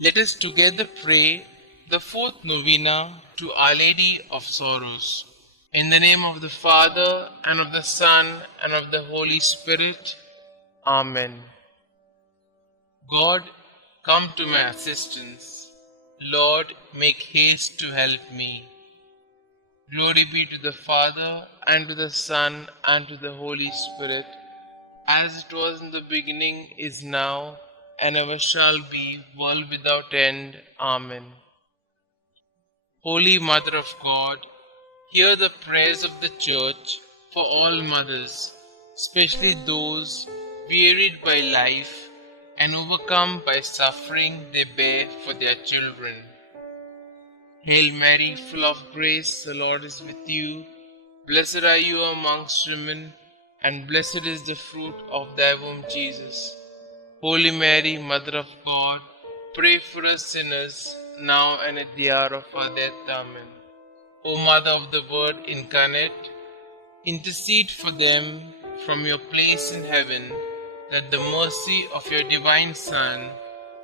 Let us together pray the fourth novena to Our Lady of Sorrows. In the name of the Father, and of the Son, and of the Holy Spirit. Amen. God, come to my assistance. Lord, make haste to help me. Glory be to the Father, and to the Son, and to the Holy Spirit, as it was in the beginning, is now, and ever shall be, world without end. Amen. Holy Mother of God, hear the prayers of the Church for all mothers, especially those wearied by life and overcome by suffering they bear for their children. Hail Mary, full of grace, the Lord is with you. Blessed are you amongst women, and blessed is the fruit of thy womb, Jesus. Holy Mary, Mother of God, pray for us sinners, now and at the hour of our death. Amen. O Mother of the Word incarnate, intercede for them from your place in heaven, that the mercy of your divine Son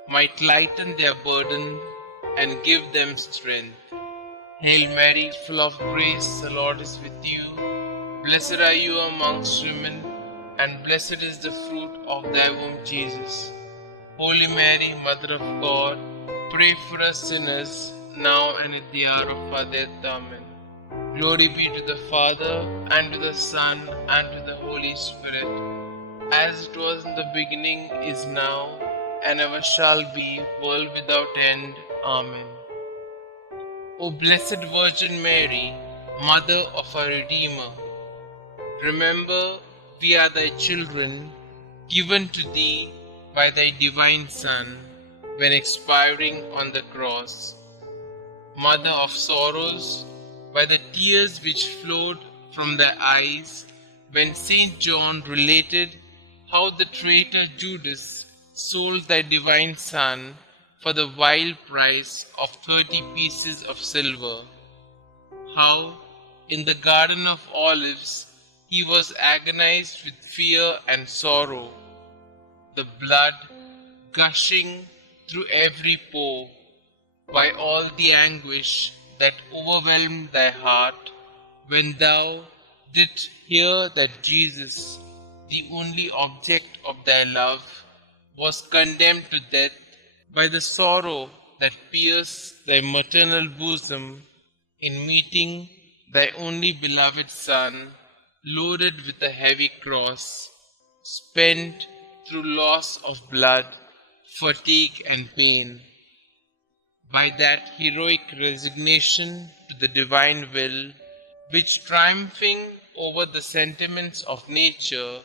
might lighten their burden and give them strength. Hail Mary, full of grace, the Lord is with you. Blessed are you amongst women, and blessed is the fruit of thy womb, Jesus. Holy Mary, Mother of God, pray for us sinners, now and at the hour of our death. Amen. Glory be to the Father, and to the Son, and to the Holy Spirit, as it was in the beginning, is now, and ever shall be, world without end. Amen. O Blessed Virgin Mary, Mother of our Redeemer, remember we are thy children, given to thee by thy divine Son, when expiring on the cross. Mother of sorrows, by the tears which flowed from thy eyes, when St. John related how the traitor Judas sold thy divine Son for the vile price of 30 pieces of silver, how in the Garden of Olives he was agonized with fear and sorrow, the blood gushing through every pore, by all the anguish that overwhelmed thy heart, when thou didst hear that Jesus, the only object of thy love, was condemned to death, by the sorrow that pierced thy maternal bosom in meeting thy only beloved Son, loaded with a heavy cross, spent through loss of blood, fatigue, and pain. By that heroic resignation to the divine will, which triumphing over the sentiments of nature,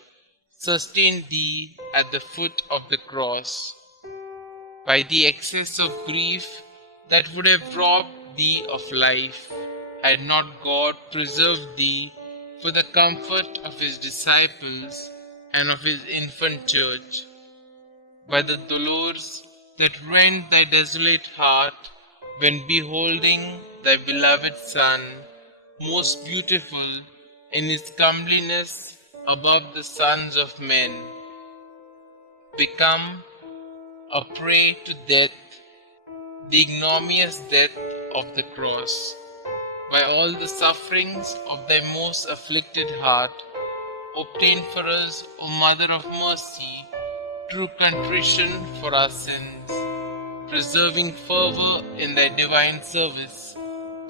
sustained thee at the foot of the cross. By the excess of grief that would have robbed thee of life, had not God preserved thee for the comfort of his disciples and of his infant church. By the dolors that rent thy desolate heart, when beholding thy beloved Son, most beautiful in his comeliness above the sons of men, become a prey to death, the ignominious death of the cross. By all the sufferings of thy most afflicted heart, obtain for us, O Mother of Mercy, true contrition for our sins, preserving fervor in thy divine service,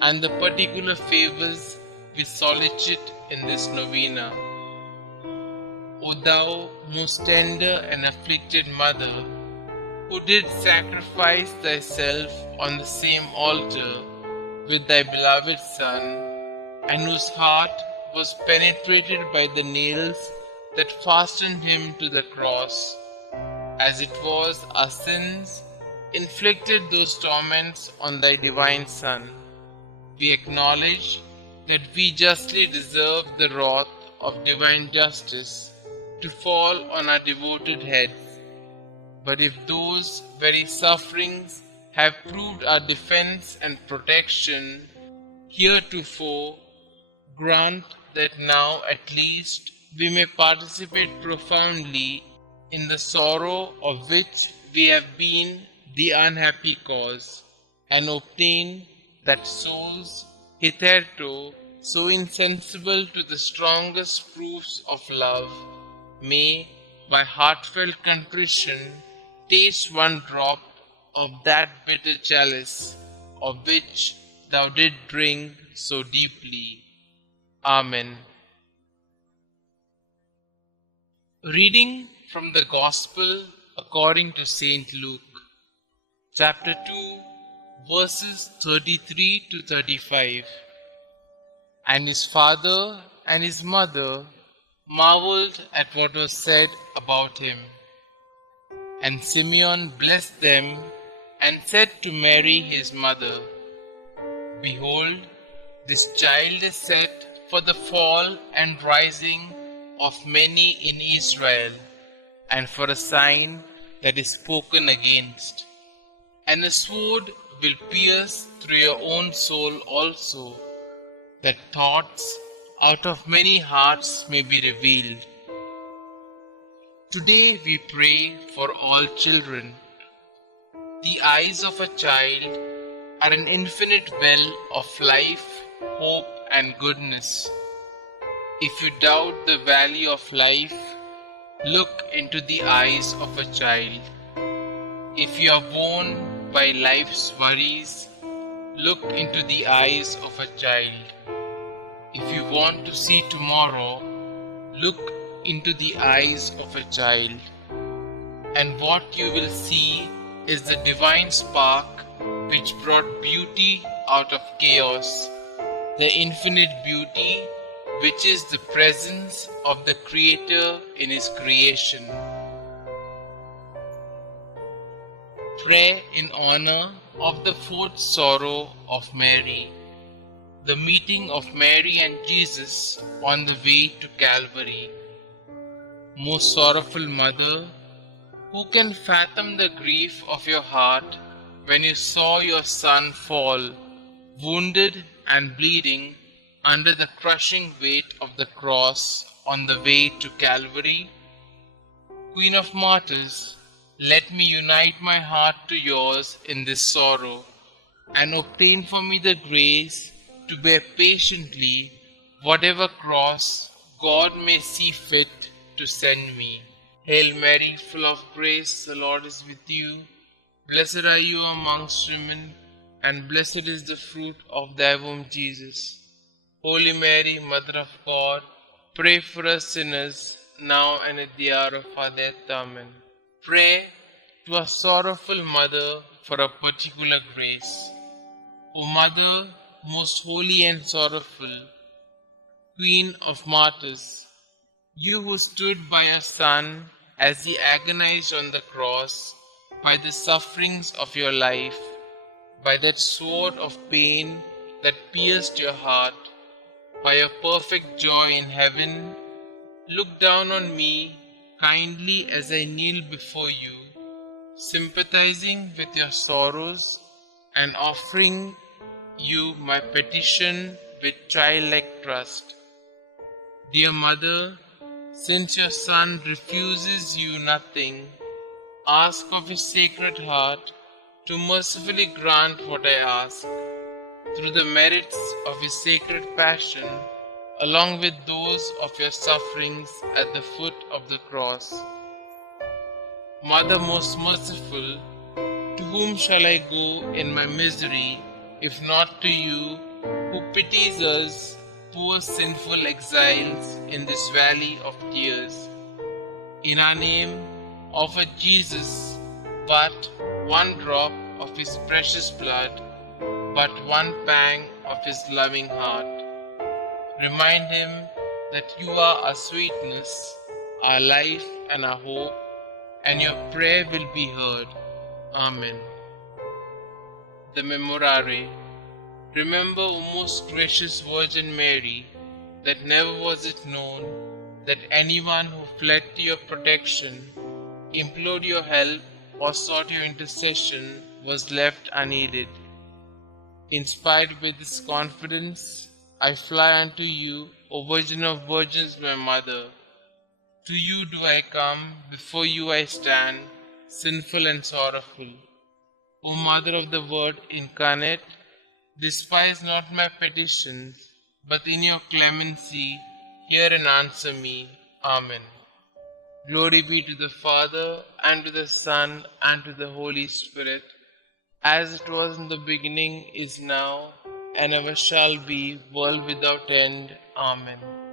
and the particular favors we solicit in this novena. O thou most tender and afflicted Mother, who did sacrifice thyself on the same altar with thy beloved Son, and whose heart was penetrated by the nails that fastened him to the cross, as it was our sins inflicted those torments on thy divine Son, we acknowledge that we justly deserve the wrath of divine justice to fall on our devoted heads. But if those very sufferings have proved our defense and protection heretofore, grant that now at least we may participate profoundly in the sorrow of which we have been the unhappy cause, and obtain that souls hitherto so insensible to the strongest proofs of love may, by heartfelt contrition, taste one drop of that bitter chalice of which thou didst drink so deeply. Amen. Reading from the Gospel according to St. Luke, chapter 2, verses 33 to 35. And his father and his mother marveled at what was said about him. And Simeon blessed them and said to Mary his mother, Behold, this child is set for the fall and rising of many in Israel, and for a sign that is spoken against. And a sword will pierce through your own soul also, that thoughts out of many hearts may be revealed. Today we pray for all children. The eyes of a child are an infinite well of life, hope, and goodness. If you doubt the value of life, look into the eyes of a child. If you are worn by life's worries, look into the eyes of a child. If you want to see tomorrow, look into the eyes of a child. And what you will see is the divine spark which brought beauty out of chaos, the infinite beauty which is the presence of the Creator in His creation. Pray in honor of the fourth sorrow of Mary, the meeting of Mary and Jesus on the way to Calvary. Most sorrowful Mother, who can fathom the grief of your heart when you saw your Son fall, wounded and bleeding, under the crushing weight of the cross on the way to Calvary? Queen of Martyrs, let me unite my heart to yours in this sorrow, and obtain for me the grace to bear patiently whatever cross God may see fit to send me. Hail Mary, full of grace, the Lord is with you. Blessed are you amongst women, and blessed is the fruit of thy womb, Jesus. Holy Mary, Mother of God, pray for us sinners, now and at the hour of our death. Amen. Pray to our sorrowful Mother for a particular grace. O Mother, most holy and sorrowful, Queen of Martyrs, you who stood by your Son as he agonized on the cross, by the sufferings of your life, by that sword of pain that pierced your heart, by your perfect joy in heaven, look down on me kindly as I kneel before you, sympathizing with your sorrows and offering you my petition with childlike trust. Dear Mother, since your Son refuses you nothing, ask of his Sacred Heart to mercifully grant what I ask, through the merits of his sacred passion, along with those of your sufferings at the foot of the cross. Mother most merciful, to whom shall I go in my misery, if not to you, who pities us, poor sinful exiles in this valley of tears? In our name, offer Jesus but one drop of his precious blood, but one pang of his loving heart. Remind him that you are our sweetness, our life and our hope, and your prayer will be heard. Amen. The Memorare. Remember, O most gracious Virgin Mary, that never was it known that anyone who fled to your protection, implored your help, or sought your intercession was left unaided. Inspired by this confidence, I fly unto you, O Virgin of Virgins, my Mother. To you do I come, before you I stand, sinful and sorrowful. O Mother of the Word incarnate, despise not my petitions, but in your clemency hear and answer me. Amen. Glory be to the Father, and to the Son, and to the Holy Spirit, as it was in the beginning, is now, and ever shall be, world without end. Amen.